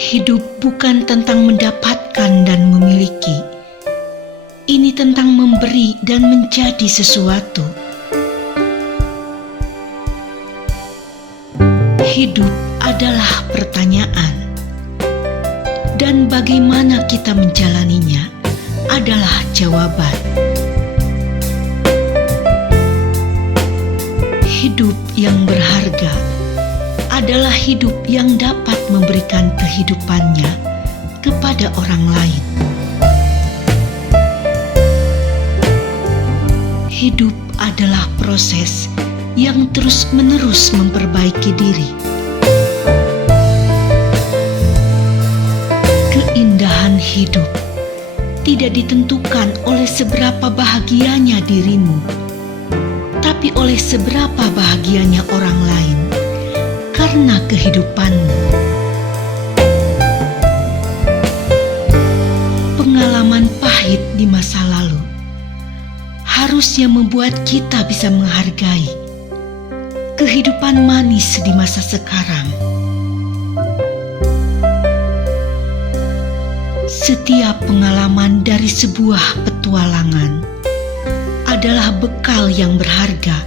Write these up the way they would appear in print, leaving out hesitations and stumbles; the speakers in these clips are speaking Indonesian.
Hidup bukan tentang mendapatkan dan memiliki. Ini tentang memberi dan menjadi sesuatu. Hidup adalah pertanyaan, dan bagaimana kita menjalaninya adalah jawaban. Hidup yang berharga adalah hidup yang dapat memberikan kehidupannya kepada orang lain. Hidup adalah proses yang terus-menerus memperbaiki diri. Keindahan hidup tidak ditentukan oleh seberapa bahagianya dirimu, tapi oleh seberapa bahagianya orang lain karena kehidupanmu. Pengalaman pahit di masa lalu harusnya membuat kita bisa menghargai kehidupan manis di masa sekarang. Setiap pengalaman dari sebuah petualangan adalah bekal yang berharga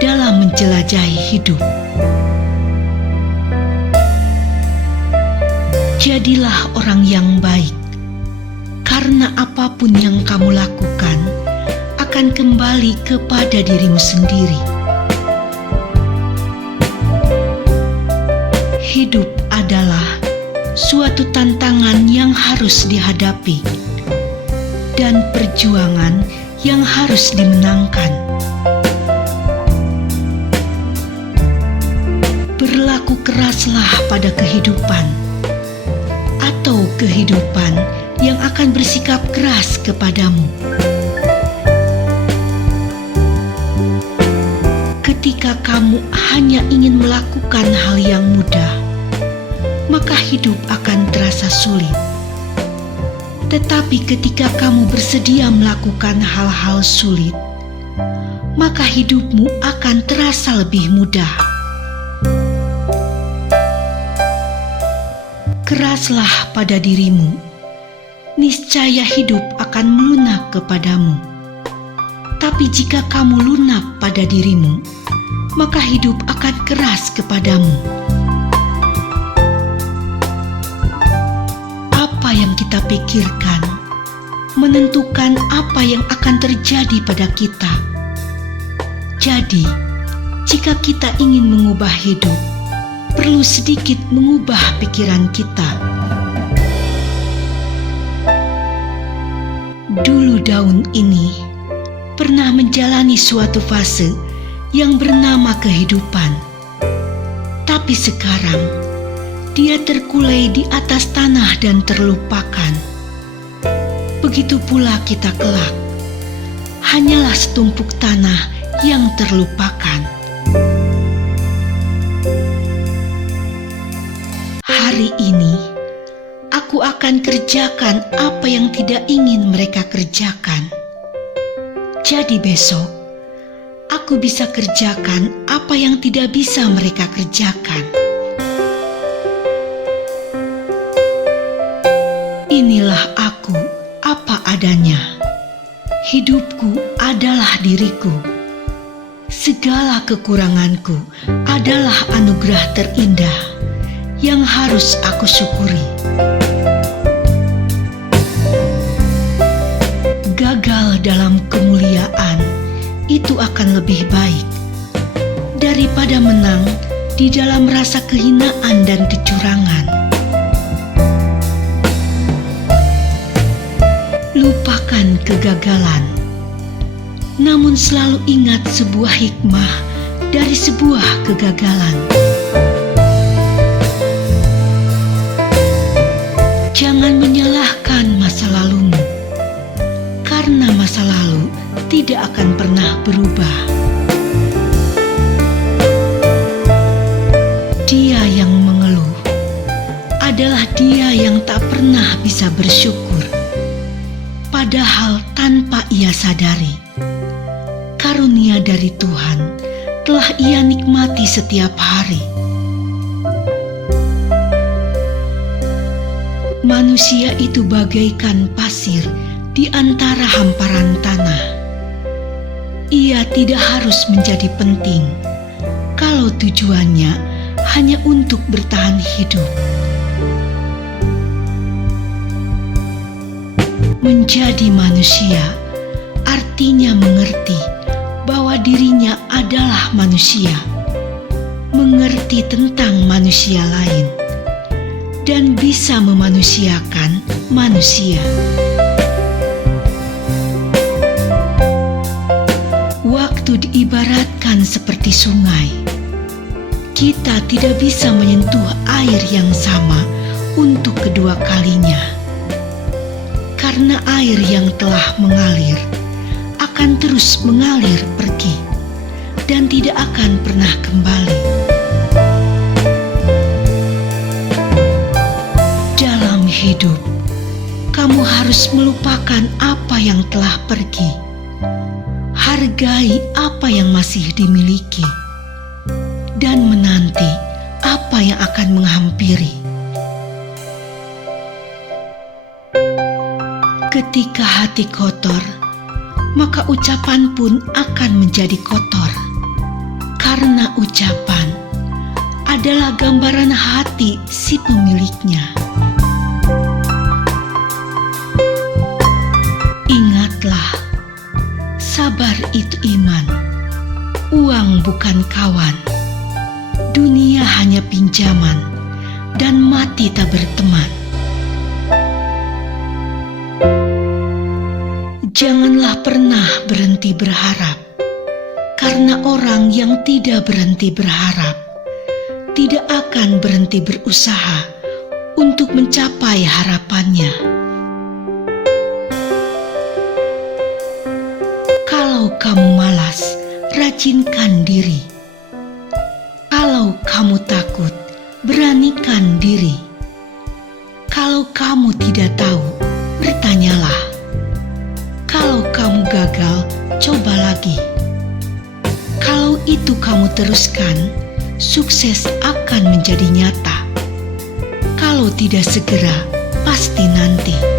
dalam menjelajahi hidup. Jadilah orang yang baik, karena apapun yang kamu lakukan akan kembali kepada dirimu sendiri. Hidup adalah suatu tantangan yang harus dihadapi dan perjuangan yang harus dimenangkan. Berlaku keraslah pada kehidupan, atau kehidupan yang akan bersikap keras kepadamu. Ketika kamu hanya ingin melakukan hal yang mudah, maka hidup akan terasa sulit. Tetapi ketika kamu bersedia melakukan hal-hal sulit, maka hidupmu akan terasa lebih mudah. Keraslah pada dirimu, niscaya hidup akan melunak kepadamu. Tapi jika kamu lunak pada dirimu, maka hidup akan keras kepadamu. Apa yang kita pikirkan menentukan apa yang akan terjadi pada kita. Jadi, jika kita ingin mengubah hidup, perlu sedikit mengubah pikiran kita. Dulu daun ini pernah menjalani suatu fase yang bernama kehidupan. Tapi sekarang dia terkulai di atas tanah dan terlupakan. Begitu pula kita kelak, hanyalah setumpuk tanah yang terlupakan. Hari ini, aku akan kerjakan apa yang tidak ingin mereka kerjakan. Jadi besok, aku bisa kerjakan apa yang tidak bisa mereka kerjakan. Inilah aku apa adanya. Hidupku adalah diriku. Segala kekuranganku adalah anugerah terindah yang harus aku syukuri. Gagal dalam kemuliaan itu akan lebih baik daripada menang di dalam rasa kehinaan dan kecurangan. Lupakan kegagalan, namun selalu ingat sebuah hikmah dari sebuah kegagalan. Jangan menyalahkan masa lalumu, karena masa lalu tidak akan pernah berubah. Dia yang mengeluh adalah dia yang tak pernah bisa bersyukur. Padahal tanpa ia sadari, karunia dari Tuhan telah ia nikmati setiap hari. Manusia itu bagaikan pasir di antara hamparan tanah. Ia tidak harus menjadi penting kalau tujuannya hanya untuk bertahan hidup. Menjadi manusia artinya mengerti bahwa dirinya adalah manusia, mengerti tentang manusia lain, dan bisa memanusiakan manusia. Waktu diibaratkan seperti sungai. Kita tidak bisa menyentuh air yang sama untuk kedua kalinya. Karena air yang telah mengalir akan terus mengalir pergi dan tidak akan pernah kembali. Dalam hidup, kamu harus melupakan apa yang telah pergi. Hargai apa yang masih dimiliki dan menanti apa yang akan menghampiri. Ketika hati kotor, maka ucapan pun akan menjadi kotor. Karena ucapan adalah gambaran hati si pemiliknya. Ingatlah, sabar itu iman. Uang bukan kawan. Dunia hanya pinjaman, dan mati tak berteman. Janganlah pernah berhenti berharap, karena orang yang tidak berhenti berharap tidak akan berhenti berusaha untuk mencapai harapannya. Kalau kamu malas, rajinkan diri. Kalau kamu takut, beranikan diri. Kalau kamu tidak tahu, bertanyalah. Kalau kamu gagal, coba lagi. Kalau itu kamu teruskan, sukses akan menjadi nyata. Kalau tidak segera, pasti nanti.